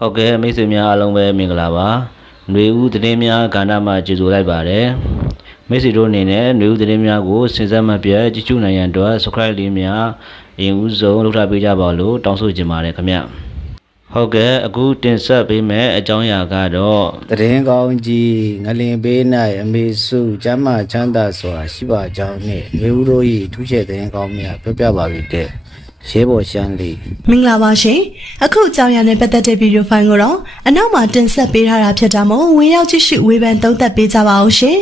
ဟုတ်ကဲ့မိတ်ဆွေများအားလုံးပဲမင်္ဂလာပါຫນွေဦးသတင်းများကဏ္ဍမှာကြိုဆိုလိုက်ပါတယ်မိတ်ဆွေတို့အနေနဲ့ຫນွေဦးသတင်းများကိုစဉ်ဆက်မပြတ်ကြည့်ရှုနိုင်ရန်အတွက် subscribe လေးများအရင်ဦးဆုံးလုပ်ထားပေးကြပါလို့တောင်းဆိုချင်ပါတယ်ခင်ဗျဟုတ်ကဲ့အခုတင်ဆက်ပေးမယ့်အကြောင်းအရာကတော့ တရင်ကောင်းကြီးငလင်ပေး၌အမေစုကျမ်းမာချမ်းသာစွာရှိပါကြောင်းနှင့်မျိုးဦးတို့၏ထူးခြားတရင်ကောင်းများပြောပြပါပြီတဲ့ ရဲဘော်ရှမ်းလေးမင်္ဂလာပါရှင်အခုအကြောင်းအရာနဲ့ပတ်သက်တဲ့ဗီဒီယိုဖိုင်ကိုတော့အနောက်မှာတင်ဆက်ပေးထားတာဖြစ်တာမို့ဝင်ရောက်ကြည့်ရှုဝေဖန်သုံးသပ်ပေးကြပါအောင်ရှင်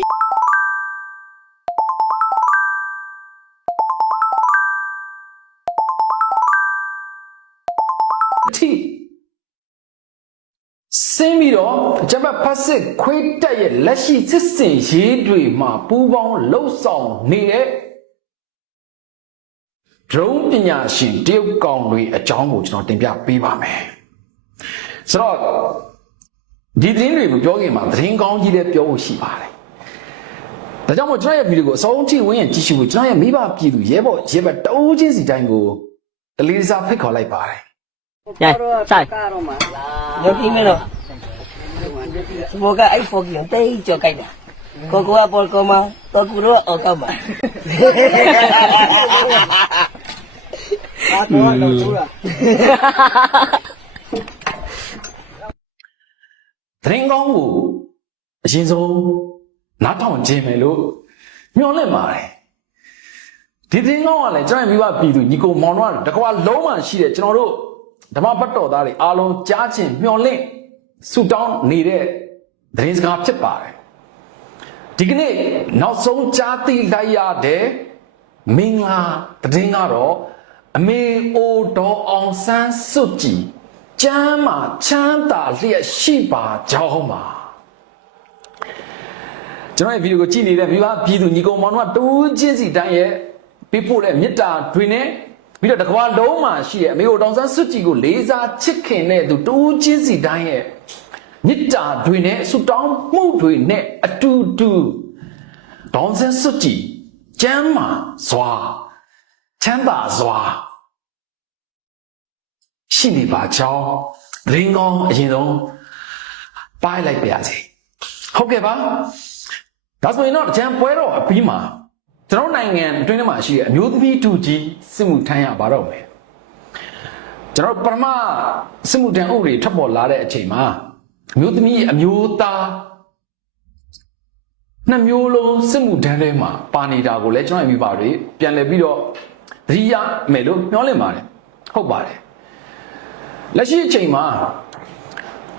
အထိဆင်းပြီးတော့ဂျပန်ဖတ်စစ်ခွေးတက်ရဲ့လက်ရှိစစ်စင်ရေးတွေမှာပူးပေါင်းလှုပ်ဆောင်နေတဲ့ drone ပညာရှင်တရုတ်ကောင်တွေအကြောင်းကိုကျွန်တော်တင်ပြပေးပါမယ်ဆိုတော့ဒီသတင်းတွေကိုပြောခင်မှာသတင်းကောင်းကြီးလည်းပြောဖို့ရှိပါတယ်ဒါကြောင့်မို့ကျွန်တော်ရဲ့ဗီဒီယိုကိုအဆုံးထိဝင်ရင်ကြည့်ရှုဖို့ကျွန်တော်ရဲ့မိဘပြည်သူရဲဘော်ရဲဘက်တအိုးချင်းစီတိုင်းကိုတလေးစားဖိတ်ခေါ်လိုက်ပါတယ် Ya, sai. Yo primero. Semoga ai fogi yang tei cho kai dah. Ko ko apol ko ma, to kuro o ka ma. Ah, to lo tu lah. သတင်းကောင်းကိုအရင်ဆုံးနားထောင်ခြင်းပဲလို့မျှော်လင့်ပါတယ်ဒီသတင်းကောင်းကလည်းကျွန်တော်ရဲ့မိဘပြည်သူညီကိုမောင်တို့ကတကွာလုံးမှရှိတဲ့ကျွန်တော်တို့ဓမ္မပတ်တော်သားတွေအားလုံးကြားခြင်းမျှော်လင့်ဆုတောင်းနေတဲ့သတင်းစကားဖြစ်ပါတယ်ဒီကနေ့နောက်ဆုံးကြားသိလိုက်ရတဲ့မင်္ဂလာသတင်းကတော့ အမေအိုတော်အောင်ဆန်းစွတ်ကြည်ကျမ်းမာချမ်းသာလျက်ရှိပါကြောင်းပါကျွန်တော်ရဲ့ဗီဒီယိုကိုကြည့်နေတဲ့မိဘပြည်သူညီကောင်မောင်တို့ကတူးချင်းစီတိုင်းရဲ့ပြပို့တဲ့မေတ္တာတွေနဲ့ပြီးတော့တစ်ကမ္ဘာလုံးမှာရှိတဲ့အမေအိုတော်ဆန်းစွတ်ကြည်ကိုလေးစားချစ်ခင်တဲ့သူတူးချင်းစီတိုင်းရဲ့မေတ္တာတွေနဲ့ဆုတောင်းမှုတွေနဲ့အတူတူဒေါန်ဆန်းစွတ်ကြည်ကျမ်းမာစွာ ချမ်းသာစွာရှိနေပါကြောင်းရင်းကောင်းအရင်ဆုံးပိုင်းလိုက်ပါရစေဟုတ်ကဲ့ပါဒါဆိုရင်တော့ကြံပွဲတော့အပြီးမှာကျွန်တော်နိုင်ငံအတွင်းထဲမှာရှိတဲ့အမျိုးသမီးတူကြီးစစ်မှုထမ်းရပါတော့မယ်ကျွန်တော်ပထမစစ်မှုထမ်းဥပဒေထွက်ပေါ်လာတဲ့အချိန်မှာအမျိုးသမီးအမျိုးသားနှစ်မျိုးလုံးစစ်မှုထမ်းထဲမှာပါနေတာကိုလည်းကျွန်တော်ရဲ့မိဘတွေပြန်လည်ပြီးတော့ သတိရမယ်လို့ပြောလင့်ပါတယ်ဟုတ်ပါတယ်လက်ရှိအချိန်မှာ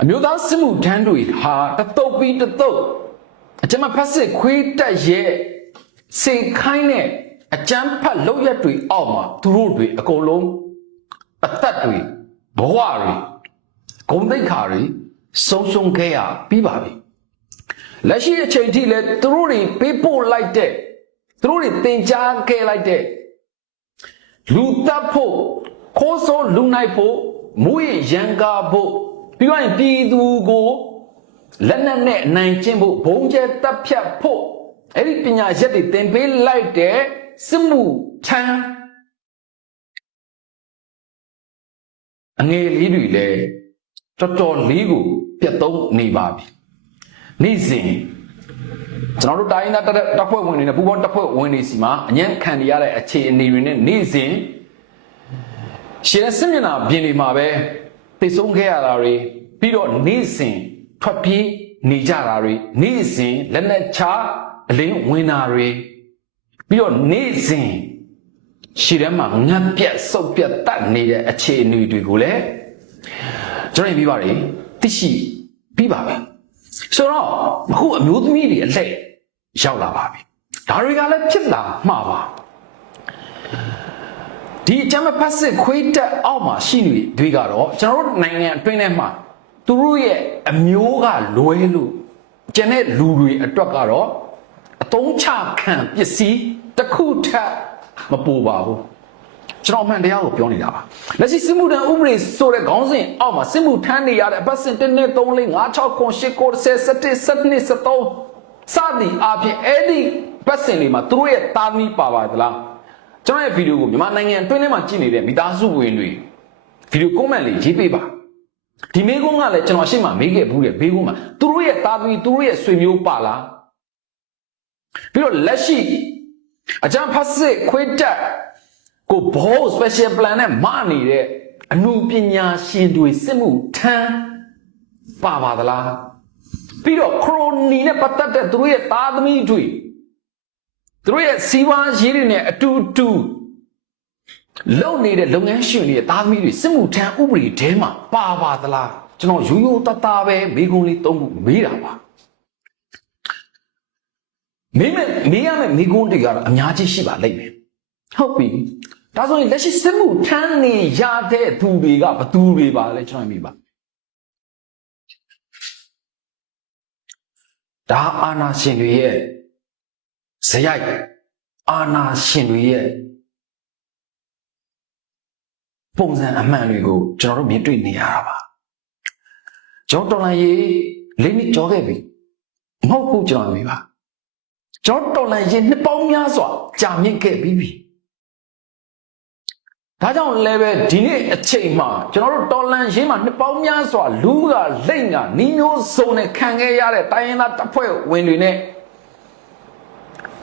အမျိုးသားစစ်မှုထမ်းတွေဟာတတုပ်ပြီးတတုပ်အကျမဖက်စစ်ခွေးတက်ရဲ့စေခိုင်းတဲ့အကျန်းဖတ်လောက်ရက်တွေအောက်မှာသူတို့တွေအကုန်လုံးအသက်တွေဘဝတွေဂုံတိတ်ခါတွေဆုံးရှုံးခဲ့ရပြီးပါပြီလက်ရှိအချိန်ထိလည်းသူတို့တွေပေးပို့လိုက်တဲ့သူတို့တွေတင် जा ခဲ့လိုက်တဲ့ လူတပ်ဖို့ခိုးဆိုးလူနိုင်ဖို့မူရရန်ကာဖို့ပြီးတော့ရင်ပြည်သူကိုလက်နက်နဲ့အနိုင်ကျင့်ဖို့ဘုံကျဲတပ်ဖြတ်ဖို့အဲ့ဒီပညာရက်တွေသင်ပေးလိုက်တဲ့စစ်မှုထမ်းအငယ်လေးတွေလည်းတော်တော်လေးကိုပြတ်သုံးနေပါပြီနေ့စဉ် ကျွန်တော်တို့တိုင်းသားတပ်တပ်ဖွဲ့ဝင်တွေနဲ့ပူးပေါင်းတပ်ဖွဲ့ဝင်တွေစီမှာအញ្ញံခံနေရတဲ့အခြေအနေတွေနဲ့နေ့စဉ်ရှင်ရဲ့စစ်မျက်နှာပြင်တွေမှာပဲတိတ်ဆုံးခဲ့ရတာတွေပြီးတော့နေ့စဉ်ထွက်ပြေးနေကြတာတွေနေ့စဉ်လက်နက်ချအလင်းဝင်တာတွေပြီးတော့နေ့စဉ်ရှီထဲမှာငတ်ပြက်စုပ်ပြက်တတ်နေတဲ့အခြေအနေတွေကိုလည်းကျွန်တော်ပြပါလေသိရှိပြီးပါပြီ ဆိုတော့အခုအမျိုးသမီးတွေအလှည့်ရောက်လာပါပြီဒါတွေကလည်းဖြစ်လာမှာပါဒီအကြမ်းဖက်စစ်ခွေးတက်အောက်မှာရှိနေတွေကတော့ကျွန်တော်တို့နိုင်ငံအတွင်းထဲမှာသူတို့ရဲ့အမျိုးကလွဲလို့ကျန်တဲ့လူတွေအတွက်ကတော့အတုံးချခံပစ္စည်းတစ်ခုထပ်မပူပါဘူး ကျွန်တော်အမှန်တရားကိုပြောနေတာပါလက်ရှိစစ်မှုထမ်းဥပဒေဆိုတဲ့ခေါင်းစဉ်အောက်မှာစစ်မှုထမ်းနေရတဲ့အပတ်စဉ်1 2 3 4 5 6 9 10 17 17 17 13စသည်အပြင်အဲ့ဒီပတ်စဉ်တွေမှာသူတို့ရဲ့တာသမီပါပါသလားကျွန်တော်ရဲ့ဗီဒီယိုကိုမြန်မာနိုင်ငံအတွင်းထဲမှာကြည့်နေတဲ့မိသားစုဝင်တွေဗီဒီယိုကွန်မန့်လေးရေးပေးပါဒီမေကုန်းကလည်းကျွန်တော်အရှိမမေးခဲ့ဘူးတဲ့ဘေးကုန်းမှာသူတို့ရဲ့သားသမီးသူတို့ရဲ့ဆွေမျိုးပါလားပြီးတော့လက်ရှိအကြံဖတ်စစ်ခွေးတက် ကိုဘော special plan နဲ့မနေတဲ့အမှုပညာရှင်တွေစစ်မှုထမ်းပါပါသလားပြီးတော့ခရိုနီနဲ့ပတ်သက်တဲ့သူတို့ရဲ့သားသမီးတွေသူတို့ရဲ့စီးပွားရေးတွေနဲ့အတူတူလုံနေတဲ့လုပ်ငန်းရှင်တွေရဲ့သားသမီးတွေစစ်မှုထမ်းဥပဒေထဲမှာပါပါသလားကျွန်တော်ရိုးရိုးသားသားပဲမိကုံးလေးသုံးခုမေးတာပါမေးမယ်မေးရမယ့်မိကုံးတွေကတော့အများကြီးရှိပါလိမ့်မယ်ဟုတ်ပြီ ဒါဆိုရင်လက်ရှိစစ်မှုထမ်းနေရတဲ့သူတွေကဘသူတွေပါလဲကျွန်တော်မေးပါဒါအာနာရှင်တွေရဲ့ဇယိုက်အာနာရှင်တွေရဲ့ပုံစံအမှန်တွေကိုကျွန်တော်တို့မြင်တွေ့နေရတာပါကျွန်တော်တော်လိုင်းရေးလေးနှစ်ကြောခဲ့ပြီမဟုတ်ဘူးကျွန်တော်မြင်ပါကျွန်တော်တော်လိုင်းရေးနှစ်ပေါင်းများစွာကြာမြင့်ခဲ့ပြီးပြီ ဒါကြောင့်လည်းပဲဒီနေ့အချိန်မှာကျွန်တော်တို့တော်လန်ရေးမှာနှစ်ပေါင်းများစွာလူကလိမ့်ကနီးမျိုးစုံနဲ့ခံခဲ့ရတဲ့တိုင်းရင်းသားတပ်ဖွဲ့ဝင်တွေနဲ့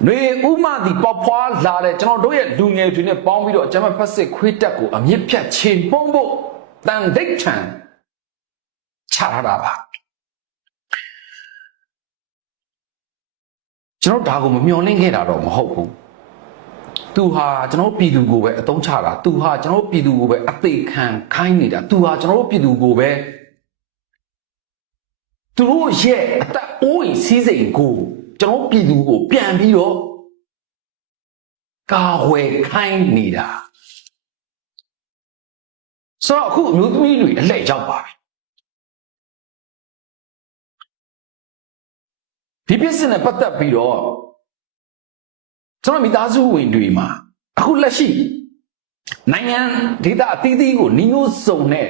နေဥမသည်ပေါက်ဖွာလာတဲ့ကျွန်တော်တို့ရဲ့လူငယ်တွေနဲ့ပေါင်းပြီးတော့ဂျမဖက်စစ်ခွေးတက်ကိုအမြင့်ဖြတ်ခြေပုံးဖို့တန်ဒိတ်ထန်ချထားတာပါကျွန်တော်ဒါကိုမမျှော်လင့်ခဲ့တာတော့မဟုတ်ဘူး သူဟာကျွန်တော်ပြည်သူကိုပဲအတုံးချတာသူဟာကျွန်တော်ပြည်သူကိုပဲအသေးခံခိုင်းနေတာသူဟာကျွန်တော်ပြည်သူကိုပဲသူတို့ရဲ့အသက်အိုးအိမ်စီးစိမ်ကိုကျွန်တော်ပြည်သူကိုပြန်ပြီးတော့ကာဝယ်ခိုင်းနေတာဆိုတော့အခုအမျိုးသမီးတွေအလှည့်ရောက်ပါပြီဒီပြစ်စင်နဲ့ပတ်သက်ပြီးတော့ ကျွန်တော်မိသားစုဝင်တွေမှာအခုလက်ရှိနိုင်ငံဒေသအသီးသီးကိုနှီးမျိုးစုံနဲ့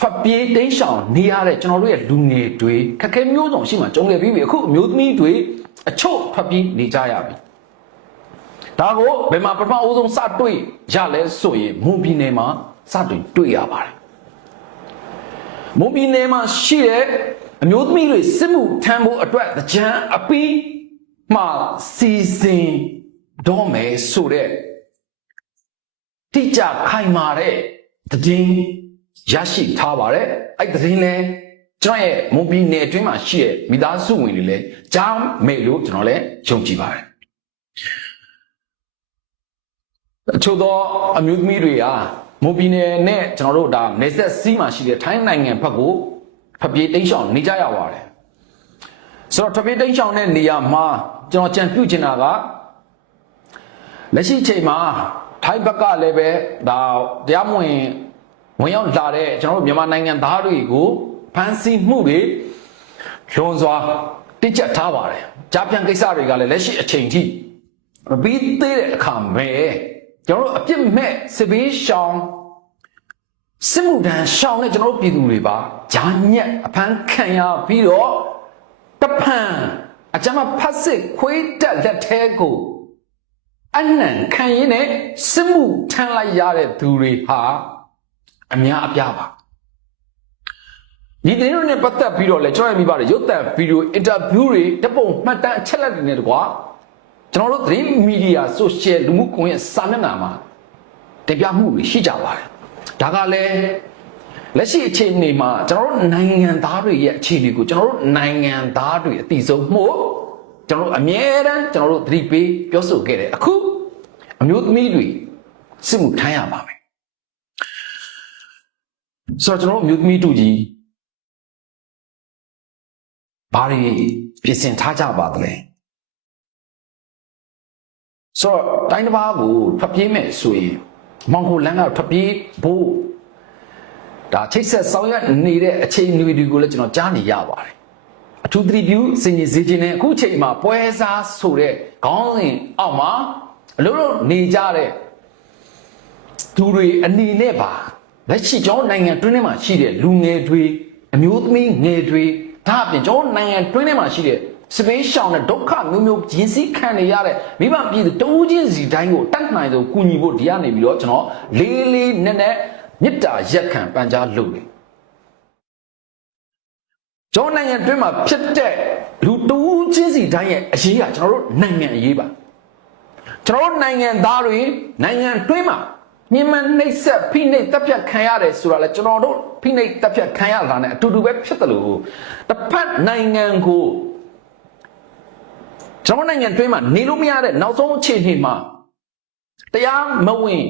ဖပ်ပြေးတိန့်ရှောင်နေရတဲ့ကျွန်တော်တို့ရဲ့လူငယ်တွေခက်ခဲမျိုးစုံရှိမှကြုံခဲ့ပြီးပြီအခုအမျိုးသမီးတွေအချို့ဖပ်ပြေးနေကြရပြီဒါကိုဘယ်မှာပထမအဦးဆုံးစတွေ့ရလဲဆိုရင်မွန်ပြည်နယ်မှာစတွေ့တွေ့ရပါတယ်မွန်ပြည်နယ်မှာရှိတဲ့အမျိုးသမီးတွေစစ်မှုထမ်းဖို့အတွက်ကြံအပီးမှစီစဉ် တော့မယ်ဆိုတဲ့တိကျခိုင်မာတဲ့တည်င်းရရှိထားပါတယ်အဲ့တည်င်းလဲကျွန်တော်ရဲ့မွန်ပြည်နယ်အတွင်းမှာရှိတဲ့မိသားစုဝင်တွေလည်းကြားမယ်လို့ကျွန်တော်လည်းယုံကြည်ပါတယ်အချို့သောအမျိုးသမီးတွေဟာမွန်ပြည်နယ်နဲ့ကျွန်တော်တို့ဒါနေဆက်စီးမှာရှိတဲ့ထိုင်းနိုင်ငံဘက်ကိုဖပြေးတိတ်ရှောင်နေကြရပါတယ်ဆိုတော့ဖပြေးတိတ်ရှောင်တဲ့နေရာမှာကျွန်တော်ကြံပြုတ်ချင်တာက လက်ရှိချိန်မှာထိုင်းဘက်ကလည်းပဲဒါတရားမဝင်ဝင်ရောက်လာတဲ့ကျွန်တော်တို့မြန်မာနိုင်ငံသားတွေကိုဖမ်းဆီးမှုတွေလွန်စွာတိကျထားပါတယ်ကြားပြန်ကိစ္စတွေကလည်းလက်ရှိအချိန်ထိမပြီးသေးတဲ့အခါပဲကျွန်တော်တို့အပြစ်မဲ့စပေးရှောင်းစစ်မှုထမ်းရှောင်းတဲ့ကျွန်တော်တို့ပြည်သူတွေပါဂျာညက်အဖမ်းခံရပြီးတော့တဖန်အကြမ်းဖတ်စစ်ခွေးတက်လက်ထဲကို အနံခံရင်းနဲ့စစ်မှုထမ်းလိုက်ရတဲ့သူတွေဟာအများအပြားပါဒီတင်တို့နဲ့ပတ်သက်ပြီးတော့လေကျွန်တော်ရမိပါတယ်ရုပ်သံဗီဒီယိုအင်တာဗျူးတွေတပုံမှတ်တမ်းအချက်လက်တွေနဲ့တကွာကျွန်တော်တို့သတင်းမီဒီယာဆိုရှယ်လူမှုကွန်ရက်စာမျက်နှာမှာတင်ပြမှုတွေရှိကြပါတယ်ဒါကလည်းလက်ရှိအခြေအနေမှာကျွန်တော်တို့နိုင်ငံသားတွေရဲ့အခြေအနေကိုကျွန်တော်တို့နိုင်ငံသားတွေအတိဆုံးမှု ကျွန်တော်တို့အမြဲတမ်းကျွန်တော်တို့သတိပေးပြောဆိုခဲ့တယ်အခုအမျိုးသမီးတွေစစ်မှုထမ်းရပါမယ်ဆိုတော့ကျွန်တော်တို့အမျိုးသမီးတူကြီးဘာတွေပြင်ဆင်ထားကြပါသလဲဆိုတော့တိုင်းတစ်ပါးကိုထွက်ပြေးမဲ့ဆိုရင်မောင်ကိုလန်းကထွက်ပြေးဖို့ဒါချိတ်ဆက်ဆောင်ရွက်နေတဲ့အခြေအနေတွေကိုလည်းကျွန်တော်ကြားနေရပါတယ် အထူးသတိပြုစင်ကြီးစည်းချင်းနဲ့အခုချိန်မှာပွဲစားဆိုတဲ့ခေါင်းစဉ်အောက်မှာအလို့လို့နေကြတဲ့သူတွေအနေနဲ့ပါလက်ရှိကျွန်တော်နိုင်ငံတွင်းထဲမှာရှိတဲ့လူငယ်တွေအမျိုးသမီးငယ်တွေဒါအပြင်ကျွန်တော်နိုင်ငံတွင်းထဲမှာရှိတဲ့စပေးရှောင်းတဲ့ဒုက္ခမျိုးမျိုးရင်းစည်းခံနေရတဲ့မိဘပြည်သူတဦးချင်းစီတိုင်းကိုတတ်နိုင်ဆုံးကူညီဖို့ဒီကနေပြီးတော့ကျွန်တော်လေးလေးနက်နက်မေတ္တာရက်ခံပန်ကြားလုပ်တယ် ကျွန်တော်နိုင်ငံတွင်းမှာဖြစ်တဲ့လူတူးချင်းစီတိုင်းရဲ့အရေးကကျွန်တော်တို့နိုင်ငံအရေးပါကျွန်တော်တို့နိုင်ငံသားတွေနိုင်ငံတွင်းမှာညှဉ်းပန်းနှိပ်စက်ဖိနှိပ်တပ်ဖြတ်ခံရတယ်ဆိုတာလဲကျွန်တော်တို့ဖိနှိပ်တပ်ဖြတ်ခံရတာနဲ့အတူတူပဲဖြစ်တယ်လို့တစ်ဖက်နိုင်ငံကိုကျွန်တော်နိုင်ငံတွင်းမှာနေလို့မရတဲ့နောက်ဆုံးအခြေအနေမှာတရားမဝင်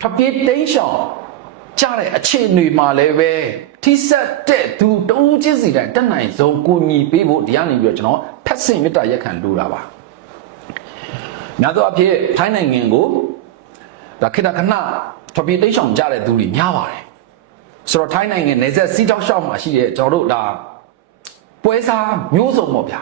ဖပြေးတိန်ရှောင်ကြတဲ့အခြေအနေမှာလည်းပဲ ထိဆက်တဲ့သူတူးချင်းစီတိုင်းတက်နိုင်ဆုံးကိုညီပေးဖို့တရားနေပြီးတော့ကျွန်တော်ထပ်ဆင့်မေတ္တာရက်ခံလိုတာပါများသောအားဖြင့်ထိုင်းနိုင်ငံကိုဒါခိတခဏဖပြေးတိန်ရှောင်ကြတဲ့သူတွေများပါတယ်ဆိုတော့ထိုင်းနိုင်ငံနေဆက်စီးတောက်ရှောက်မှာရှိတဲ့ကျွန်တော်တို့ဒါပွဲစားမျိုးစုံပေါ့ဗျာ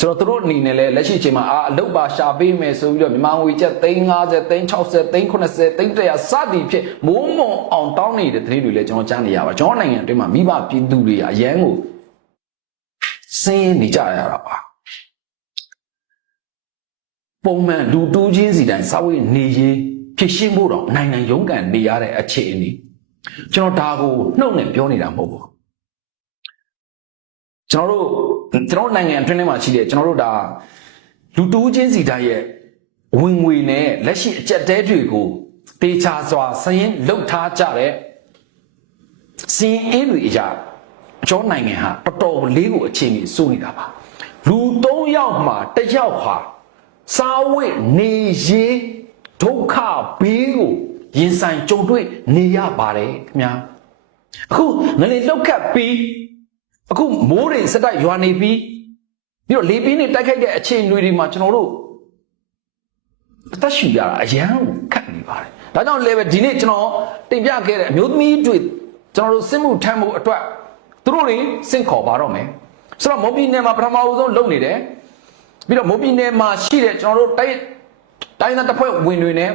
ဆိုတော့သူတို့အနေနဲ့လည်းလက်ရှိအချိန်မှာအာအလုတ်ပါရှာပေးမယ်ဆိုပြီးတော့မြန်မာငွေကျပ်350 360 390 300စသည်ဖြင့်မိုးမွန်အောင်တောင်းနေတဲ့သတင်းတွေလည်းကျွန်တော်ကြားနေရပါကျွန်တော်နိုင်ငံအတွင်းမှာမိဘပြည်သူတွေအရန်ကိုစင်းရဲနေကြရတာပါပုံမှန်လူတူးချင်းစီတိုင်းစာဝေးနေရေးဖြစ်ရှင်းဖို့တော့နိုင်ငံရုန်းကန်နေရတဲ့အခြေအနေကျွန်တော်ဒါကိုနှုတ်နဲ့ပြောနေတာမဟုတ်ဘူးကျွန်တော်တို့ ကျွန်တော်တို့နိုင်ငံအတွင်းထဲမှာရှိတဲ့ကျွန်တော်တို့ဒါလူတူးချင်းစီတိုင်းရဲ့ဝင်ငွေနဲ့လက်ရှိအကြက်တဲတွေကိုတေချာစွာစရင်လှုပ်ထားကြတဲ့စင်အင်းတွေအရာကျွန်တော်နိုင်ငံဟာတော်တော်လေးကိုအခြေအနေစိုးနေတာပါလူ၃ယောက်မှာတစ်ယောက်ဟာစားဝတ်နေရေးဒုက္ခဘေးကိုရင်ဆိုင်ကြုံတွေ့နေရပါတယ်ခင်ဗျာအခုငလင်လှုပ်ခတ်ပြီး အခုမိုးတွေစက်တိုက်ရွာနေပြီးပြီးတော့လေပြင်းတွေတိုက်ခိုက်တဲ့အခြေအနေတွေမှာကျွန်တော်တို့အသက်ရှူရတာအရန်ကိုခက်နေပါတယ်။ဒါကြောင့်လည်းပဲဒီနေ့ကျွန်တော်တင်ပြခဲ့တဲ့အမျိုးသမီးတွေကျွန်တော်တို့စစ်မှုထမ်းဖို့အတွက်သူတို့တွေစင့်ခေါ်ပါတော့မယ်။ဆိုတော့မိုးပြည်နယ်မှာပထမဦးဆုံးလုပ်နေတယ်။ပြီးတော့မိုးပြည်နယ်မှာရှိတဲ့ကျွန်တော်တို့တိုက်တိုင်းသားတပ်ဖွဲ့ဝင်တွေနဲ့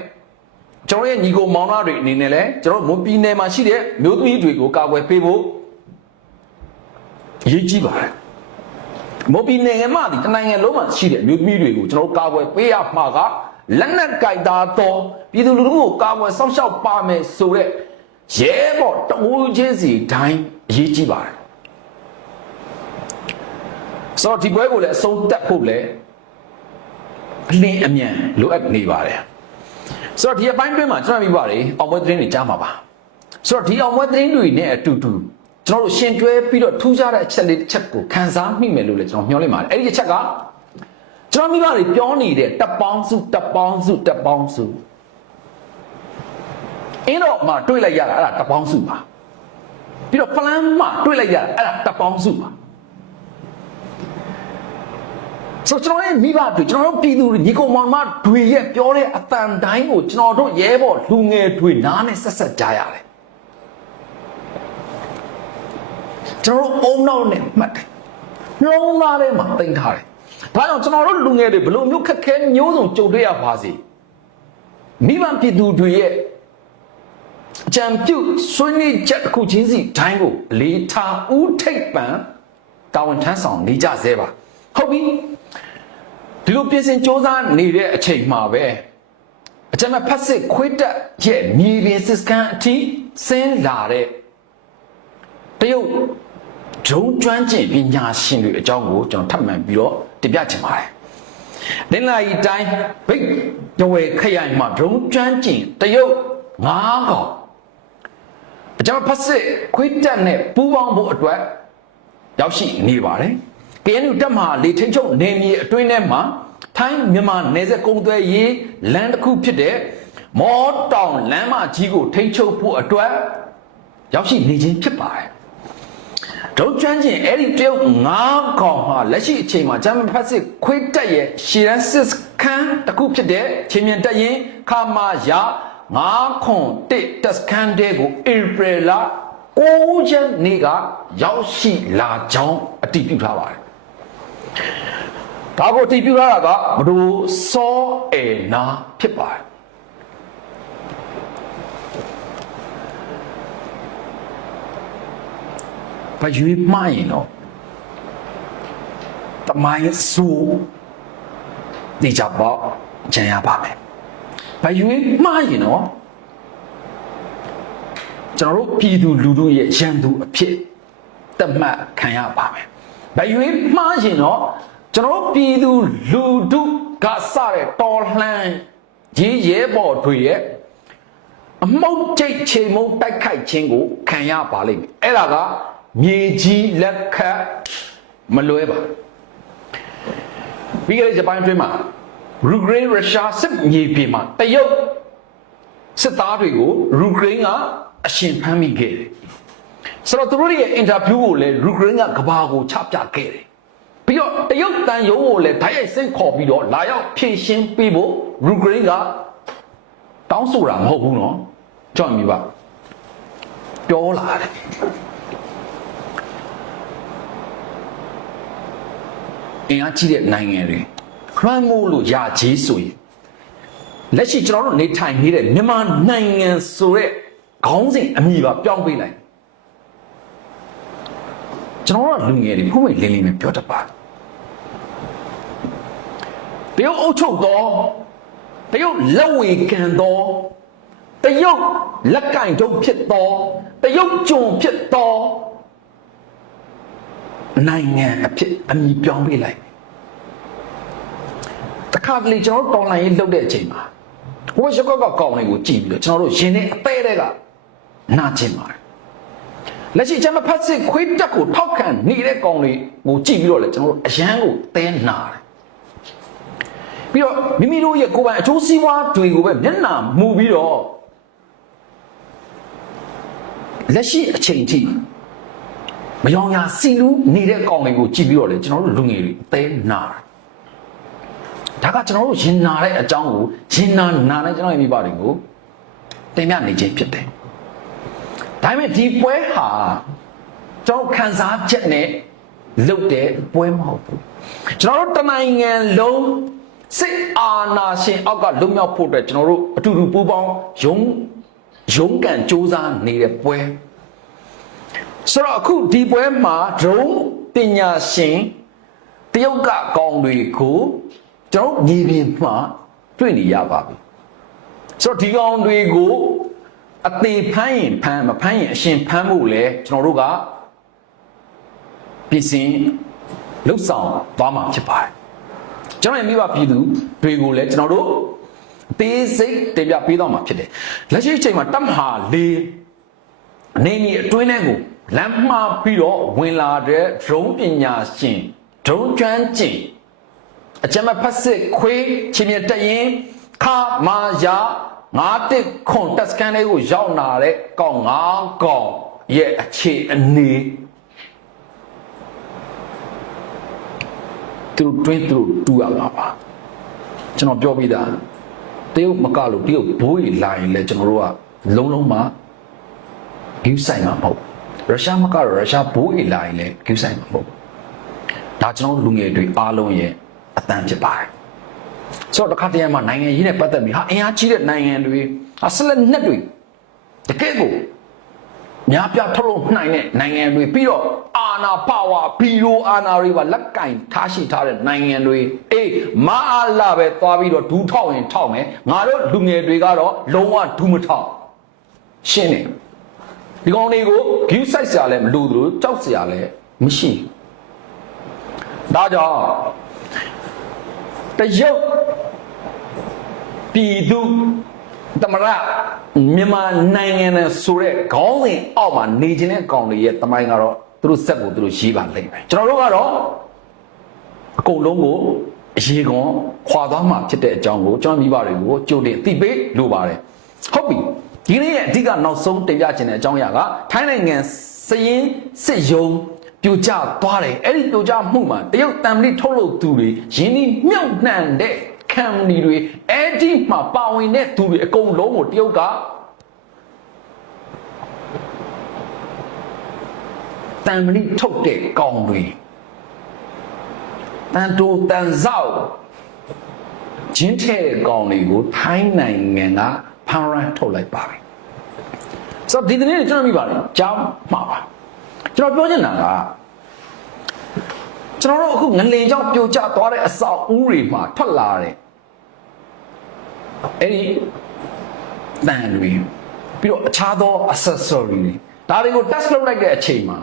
ကျွန်တော်ရဲ့ညီကိုမောင်နှမတွေအနေနဲ့လည်းကျွန်တော်မိုးပြည်နယ်မှာရှိတဲ့မျိုးသမီးတွေကိုကာကွယ်ပေးဖို့ အရေးကြီးပါတယ်မော်ဘီနိုင်ငံမှာဒီတနိုင်ငံလုံးမှာရှိတဲ့အမျိုးသမီးတွေကိုကျွန်တော်တို့ကာကွယ်ပေးရမှာကလက်နက်ကြိုက်သားတော့ပြည်သူလူထုကိုကာကွယ်စောင့်ရှောက်ပါမယ်ဆိုတဲ့ရဲဘော်တဝူးချင်းစီတိုင်းအရေးကြီးပါတယ်ဆိုတော့ဒီပွဲကိုလည်းအဆုံးတက်ဖို့လည်းအလင်းအမြန်လိုအပ်နေပါတယ်ဆိုတော့ဒီအပိုင်းတွင်းမှာကျွန်တော်ပြပါတယ်အောင်ပွဲသတင်းတွေကြားမှာပါဆိုတော့ဒီအောင်ပွဲသတင်းတွေနဲ့အတူတူ ကျွန်တော်တို့ရှင်တွဲပြီးတော့ထူးခြားတဲ့အချက်လေးတစ်ချက်ကိုခန်းစားမိမယ်လို့လည်းကျွန်တော်မျှော်လင့်ပါတယ်အဲ့ဒီအချက်ကကျွန်တော်မိဘတွေပြောနေတဲ့တပ်ပေါင်းစုတပ်ပေါင်းစုတပ်ပေါင်းစုအင်းတော့မှတွေးလိုက်ရတာအဲ့ဒါတပ်ပေါင်းစုပါပြီးတော့ပလန်မှတွေးလိုက်ရတာအဲ့ဒါတပ်ပေါင်းစုပါဆိုတော့ကျွန်တော်ရဲ့မိဘတွေကျွန်တော်တို့ပြည်သူတွေညီကောင်မောင်မတွေရဲ့ပြောတဲ့အတန်တိုင်းကိုကျွန်တော်တို့ရဲဘော်လူငယ်တွေနားနဲ့ဆက်ဆက်ကြားရတယ် ကျွန်တော်တို့အုံနောက်နဲ့မှတ်တယ်နှလုံးသားထဲမှာတင်ထားတယ်ဒါကြောင့်ကျွန်တော်တို့လူငယ်တွေဘလို့မျိုးခက်ခဲမျိုးစုံကြုံတွေ့ရပါစေမိဘပြည်သူတွေရဲ့အကြံပြုဆွေးနွေးချက်တစ်ခုချင်းစီတိုင်းကိုအလေးထားဦးထိပ်ပံတာဝန်ထမ်းဆောင်နေကြသေးပါဟုတ်ပြီဒီလိုပြင်ဆင်စ조사နေတဲ့အချိန်မှာပဲအကြမ်းဖက်စစ်ခွေးတက်ရဲ့မြေပြင်စစ်စကန်အထိဆင်းလာတဲ့တရုတ် ဂျုံကျွမ်းကျင်ပညာရှင်တွေအကြောင်းကိုကျွန်တော်ထပ်မံပြီးတော့တင်ပြချင်ပါတယ်။ဒင်လာရီတိုင်းဘိတ်တဝဲခရိုင်မှာဂျုံကျွမ်းကျင်တရုတ်ငါးကောင်အကြောင်းဖက်စစ်ခွေးတက်နဲ့ပူးပေါင်းဖို့အတွက်ရောက်ရှိနေပါတယ်။ KNU တက်မှာလေထင်းချုပ်နေမြေအတွင်းထဲမှာထိုင်းမြန်မာနယ်စပ်ကုန်းသွဲရေးလမ်းတစ်ခုဖြစ်တဲ့မောတောင်လမ်းမကြီးကိုထိန်းချုပ်ဖို့အတွက်ရောက်ရှိနေခြင်းဖြစ်ပါတယ်။ ဒုံကျွမ်းကျင်အဲ့ဒီတရုတ်ငါးကောင်ဟာလက်ရှိအချိန်မှာဂျာမန်ဖက်စစ်ခွေးတက်ရဲ့ရှီရန်စစ်ခန်းတစ်ခုဖြစ်တဲ့ချင်းမြန်တက်ရင်ခမာယာငါးခွန်တစ်တက်စကန်တဲ့ကိုဧပြီလ9ရက်နေ့ကရောက်ရှိလာကြောင်းအတည်ပြုထားပါတယ်။ဒါကိုအတည်ပြုထားတာကဘဒိုစောအေနာဖြစ်ပါတယ်။ ဘရွေးမှရင်တော့တမိုင်းဆူဒီကြပေါ့ကျန်ရပါမယ်ဘရွေးမှရင်တော့ကျွန်တော်တို့ပြည်သူလူထုရဲ့ရန်သူအဖြစ်တတ်မှတ်ခံရပါမယ်။ဘယ်ရွေးမှားရင်တော့ကျွန်တော်တို့ပြည်သူလူထုကစတဲ့တော်လှန်ရေးရဲဘော်တွေရဲ့အမုတ်ကျိတ်ချိန်မုံတိုက်ခိုက်ခြင်းကိုခံရပါလိမ့်မယ်။အဲ့ဒါက မြေကြီးလက်ခတ်မလွဲပါ။ပြီးခဲ့တဲ့ဂျပန်တွင်းမှာယူကရိန်းရုရှားစစ်မြေပြင်မှာတရုတ်စစ်သားတွေကိုယူကရိန်းကအရှင်ဖမ်းမိခဲ့တယ်။ဆိုတော့သူတို့ရဲ့အင်တာဗျူးကိုလည်းယူကရိန်းကကဘာကိုချပြခဲ့တယ်။ပြီးတော့တရုတ်တန်ယုံကိုလည်းဓာတ်ရိုက်စင့်ခေါ်ပြီးတော့လာရောက်ဖြည့်ရှင်းပေးဖို့ယူကရိန်းကတောင်းဆိုတာမဟုတ်ဘူးနော်။ကြောက်မိပါပြောလာတယ်။ အင်အားကြီးတဲ့နိုင်ငံတွေလွှမ်းမိုးလို့ယာကြီးဆိုရင်လက်ရှိကျွန်တော်တို့နေထိုင်နေတဲ့မြန်မာနိုင်ငံဆိုတဲ့ခေါင်းစဉ်အမည်ပါပြောင်းပေးလိုက်ကျွန်တော်တို့လူငယ်တွေဖုံးမိတ်လင်းလင်းနဲ့ပြောတတ်ပါတယ်တရုတ်အုပ်ချုပ်တော်တရုတ်လက်ဝေခံတော်တရုတ်လက်ကင်တုံးဖြစ်တော်တရုတ်ကြုံဖြစ်တော် နိုင်ငံအဖြစ်အမည်ပြောင်းပေးလိုက်တခါတလေကျွန်တော်တို့တော်လိုင်းရေးလုပ်တဲ့အချိန်မှာဟိုရှကောက်ကကောင်းလေးကိုကြည့်ပြီးတော့ကျွန်တော်တို့ရင်ထဲအသေးတွေကနာကျင်ပါတယ်လက်ရှိကျွန်မဖတ်စစ်ခွေးတက်ကိုထောက်ခံနေတဲ့ကောင်းလေးကိုကြည့်ပြီးတော့လေကျွန်တော်တို့အရန်ကိုတဲနာတယ်ပြီးတော့မိမိတို့ရဲ့ကိုယ်ပိုင်အကျိုးစီးပွားတွေကိုပဲမျက်နှာမူပြီးတော့လက်ရှိအချိန်ထိ မယောင်ရစီလူးနေတဲ့ကောင်းလေးကိုကြည့်ပြီးတော့လေကျွန်တော်တို့လူငယ်တွေအသေးနာတယ်ဒါကကျွန်တော်တို့ရင်နာတဲ့အကြောင်းကိုရင်နာနာတဲ့ကျွန်တော်ရဲ့မိဘတွေကိုတင်ပြနေခြင်းဖြစ်တယ်။ဒါပေမဲ့ဒီပွဲဟာကျွန်တော်ခံစားချက်နဲ့လုပ်တဲ့ပွဲမဟုတ်ဘူး။ကျွန်တော်တို့တနိုင်ငံလုံးစစ်အာဏာရှင်အောက်ကလွတ်မြောက်ဖို့အတွက်ကျွန်တော်တို့အတူတူပူးပေါင်းရုံးရုံးကန်စူးစမ်းနေတဲ့ပွဲ ဆိုတော့အခုဒီပွဲမှာဒရုန်းပညာရှင်တရုတ်ကကောင်းတွေကိုကျွန်တော်ညီပင်မှာတွေ့နေရပါပြီဆိုတော့ဒီကောင်တွေကိုအသေးဖမ်းရင်ဖမ်းမဖမ်းရင်အရှင်ဖမ်းဖို့လဲကျွန်တော်တို့ကပြင်ဆင်လှုပ်ဆောင်သွားမှာဖြစ်ပါတယ်ကျွန်တော်ရဲ့မိဘပြည်သူတွေကိုလည်းကျွန်တော်တို့အသေးစိတ်တင်ပြပေးတော့မှာဖြစ်တယ်လက်ရှိအချိန်မှာတတ်မဟာလေးအနေနဲ့အတွင်းထဲကို လမ်းမှားပြီးတော့ဝင်လာတဲ့ဒရုန်းပညာရှင်ဒရုန်းကျွမ်းကျင်အကြမ်းဖက်စစ်ခွေးချင်းမြတက်ရင်ခါမာယာငါတစ်ခွန်တက်စကန်လေးကိုရောက်လာတဲ့ကောင်ငါကောင်ရဲ့အခြေအနေသူတို့တွင်းသူတို့တူရမှာပါကျွန်တော်ပြောပြီးသားတရုတ်မကလို့တရုတ်ဘိုးကြီးလာရင်လည်းကျွန်တော်တို့ကလုံးလုံးမှဂိူးဆိုင်မှာမဟုတ် ရုရှားမကတော့ရုရှားဘိုးကြီးလာရင်လည်းဂိူးဆိုင်မှာမဟုတ်ဒါကျွန်တော်လူငယ်တွေအားလုံးရဲ့အတန်ဖြစ်ပါတယ်ဆိုတော့တစ်ခါတည်းမှာနိုင်ငံရေးနဲ့ပတ်သက်ပြီးဟာအင်အားကြီးတဲ့နိုင်ငံတွေဟာဆက်လက်နှစ်တွေတကယ့်ကိုများပြထုတ်လို့နိုင်တဲ့နိုင်ငံတွေပြီးတော့အာနာပါဝါဘီယိုအာနာတွေပါလက်ကင်ထားရှိထားတဲ့နိုင်ငံတွေအေးမအားလာပဲသွားပြီးတော့ဒူးထောက်ရင်ထောက်မယ်ငါတို့လူငယ်တွေကတော့လုံးဝဒူးမထောက်ရှင်းတယ် ဒီကောင်တွေကိုဂယူးဆိုင်စရာလည်းမလိုသလိုကြောက်စရာလည်းမရှိဘူးဒါကြောင့်တရုတ်ပြည်သူတမရမြန်မာနိုင်ငံနဲ့ဆိုတဲ့ခေါင်းစဉ်အောက်မှာနေခြင်းတဲ့ကောင်တွေရဲ့တမိုင်းကတော့သူတို့စက်ကိုသူတို့ရေးပါလိမ့်မယ်ကျွန်တော်တို့ကတော့အကုန်လုံးကိုအရေးကွန်ခွာသွားမှာဖြစ်တဲ့အကြောင်းကိုကျွန်တော်မိဘတွေကိုကြိုတင်သိပေးလိုပါတယ်ဟုတ်ပြီ ဒီနေ့ရဲ့အဓိကနောက်ဆုံးတင်ပြခြင်းတဲ့အကြောင်းအရာကထိုင်းနိုင်ငံစရင်စစ်ယုံပြိုကျသွားတယ်အဲ့ဒီပြိုကျမှုမှာတရုတ်တံမဏိထုတ်လုပ်သူတွေရင်းနှီးမြုပ်နှံတဲ့ခံနီတွေအဲ့ဒီမှာပါဝင်တဲ့သူတွေအကုန်လုံးကိုတရုတ်ကတံမဏိထုတ်တဲ့ကောင်တွေတန်တိုတန်ဆောက်ဂျင်းထဲတဲ့ကောင်တွေကိုထိုင်းနိုင်ငံက ဖန်ရန်ထုတ်လိုက်ပါပြီဆိုတော့ဒီနေ့ကျွန်တော်မိပါတယ်ကြောင်းမှာပါကျွန်တော်ပြောချင်တာကကျွန်တော်တို့အခုငလင်ကြောင့်ပြိုကျသွားတဲ့အဆောက်အဦတွေမှာထွက်လာတဲ့အဲ့ဒီတန်တွေပြီးတော့အခြားသော accessory တွေဒါတွေကို test လုပ်လိုက်တဲ့အချိန်မှာ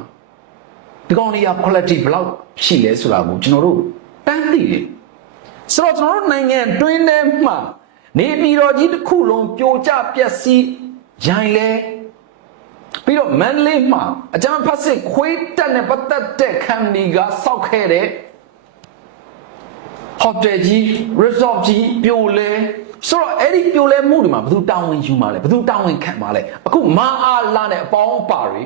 ဒီကောင်တွေက quality ဘယ်လောက်ရှိလဲဆိုတာကိုကျွန်တော်တို့တန်းသိတယ်ဆိုတော့ကျွန်တော်တို့နိုင်ငံတွင်းထဲမှာ နေပြည်တော်ကြီးတစ်ခုလုံးပြိုကျပျက်စီးရိုင်းလဲပြီးတော့မန္တလေးမှာအကြမ်းဖက်စစ်ခွေးတက်နဲ့ပတ်သက်တဲ့ခံဒီကစောက်ခဲ့တဲ့ဟိုတယ်ကြီး resort ကြီးပြိုလဲဆိုတော့အဲ့ဒီပြိုလဲမှုတွေမှာဘယ်သူတာဝန်ယူမှာလဲဘယ်သူတာဝန်ခံမှာလဲအခုမာအားလာနဲ့အပေါင်းအပါတွေ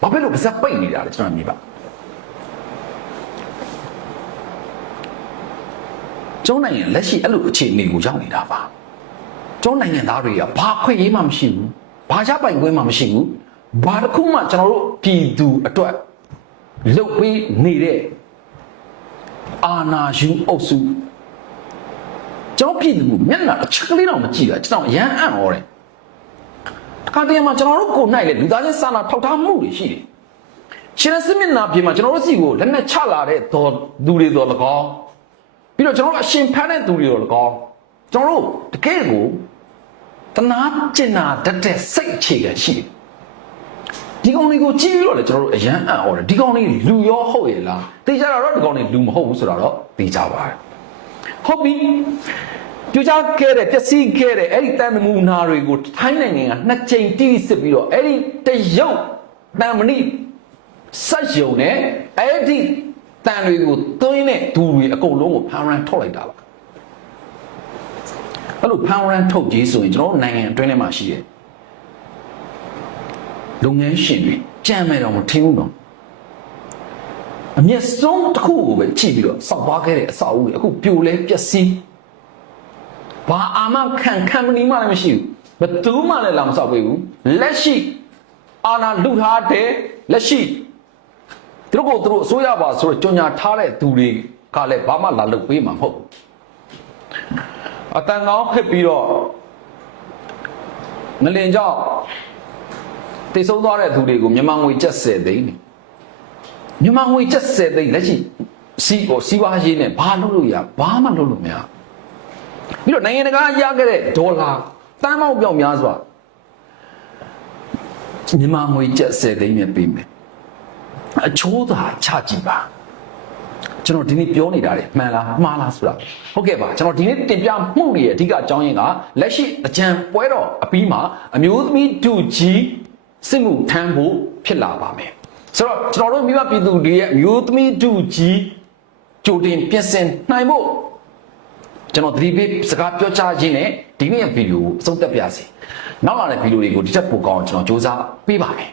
ဘာဖြစ်လို့ပါစက်ပိတ်နေတာလဲကျွန်တော်မြင်ပါ ကျောင်းနိုင်ငံလက်ရှိအဲ့လိုအခြေအနေကိုရောက်နေတာပါကျောင်းနိုင်ငံသားတွေကဘာခွင့်ရေးမှမရှိဘူးဘာချပိုင်ခွင့်မှမရှိဘူးဘာတစ်ခုမှကျွန်တော်တို့ပြည်သူအတွက်လုတ်ပေးနေတဲ့အာနာယူအုပ်စုကျွန်တော်ပြည်သူမျက်နှာတစ်ချက်ကလေးတော့မကြည့်တာကျွန်တော်ရမ်းအံ့ဩတယ်တခါတည်းမှာကျွန်တော်တို့ကိုယ်နိုင်လေလူသားချင်းစာနာထောက်ထားမှုတွေရှိတယ်ရှင်စမျက်နှာပြင်မှာကျွန်တော်တို့စီကိုလက်နဲ့ချလာတဲ့တော်သူတွေတော်၎င်း ပြီးတော့ကျွန်တော်တို့အရှင်ဖမ်းတဲ့သူတွေတော်၎င်းကျွန်တော်တို့တကယ်ကိုတနာကျင်နာတတ်တဲ့စိတ်အခြေခံရှိတယ်ဒီကောင်လေးကိုကြည့်ပြီးတော့လေကျွန်တော်တို့အရန်အံ့ဩတယ်ဒီကောင်လေးလူရောဟုတ်ရဲ့လားသိကြတာတော့ဒီကောင်လေးလူမဟုတ်ဘူးဆိုတာတော့သိကြပါတယ်ဟုတ်ပြီပြကြခဲ့တဲ့ပျက်စီးခဲ့တဲ့အဲ့ဒီတန်တမူနာတွေကိုထိုင်းနိုင်ငံကနှစ်ကြိမ်တိတိစစ်ပြီးတော့အဲ့ဒီတရုတ်တန်မဏိဆက်ယုံနဲ့အဲ့ဒီ တန်တွေကိုသွင်းတဲ့သူတွေအကုန်လုံးကိုဖမ်းရန်ထုတ်လိုက်တာပါအဲ့လိုဖမ်းရန်ထုတ်ကြီးဆိုရင်ကျွန်တော်တို့နိုင်ငံအတွင်းထဲမှာရှိတယ်လုပ်ငန်းရှင်တွေကြံမဲ့တော့မထင်ဘူးတော့အမျက်ဆုံးတစ်ခုကိုပဲကြည့်ပြီးတော့စောက်သွားခဲ့တဲ့အစာအုပ်တွေအခုပြိုလဲပျက်စီးဘာအာမခံခံမနီမှလည်းမရှိဘူးဘယ်သူမှလည်းလာမစောက်ပေးဘူးလက်ရှိအာနာလူထားတဲ့လက်ရှိ သူတို့ကိုသူတို့အစိုးရပါဆိုတော့ကြော်ညာထားတဲ့သူတွေကလည်းဘာမှလာလုပ်ပေးမှာမဟုတ်ဘူးအတန်ကောင်းခက်ပြီးတော့ငလင်ကြောင့်တည်ဆုံးသွားတဲ့သူတွေကိုမြန်မာငွေကျပ်10သိန်းနေမြန်မာငွေကျပ်10သိန်းလက်ရှိစီကိုစီးပွားရေးနဲ့ဘာလုပ်လို့ရဘာမှလုပ်လို့မရပြီးတော့နိုင်ငံတကာရခဲ့တဲ့ဒေါ်လာတန်းပေါင်းပြောင်းများစွာမြန်မာငွေကျပ်10သိန်းနဲ့ပေးမယ် အချိုးသာချကြည့်ပါကျွန်တော်ဒီနေ့ပြောနေတာလေမှန်လားမှားလားဆိုတာဟုတ်ကဲ့ပါကျွန်တော်ဒီနေ့တင်ပြမှုတွေရဲ့အဓိကအကြောင်းရင်းကလက်ရှိအကြံပွဲတော်အပြီးမှာအမျိုးသမီးဒုကြီးစစ်မှုထမ်းဖို့ဖြစ်လာပါမယ်ဆိုတော့ကျွန်တော်တို့မိဘပြည်သူတွေရဲ့အမျိုးသမီးဒုကြီးကြိုတင်ပြင်ဆင်နိုင်ဖို့ကျွန်တော်သတိပေးစကားပြောချခြင်းနဲ့ဒီနေ့ရဲ့ဗီဒီယိုကိုအဆုံးသတ်ပြစီနောက်လာတဲ့ဗီဒီယိုတွေကိုဒီချက်ပိုကောင်းအောင်ကျွန်တော်စူးစမ်းပေးပါမယ်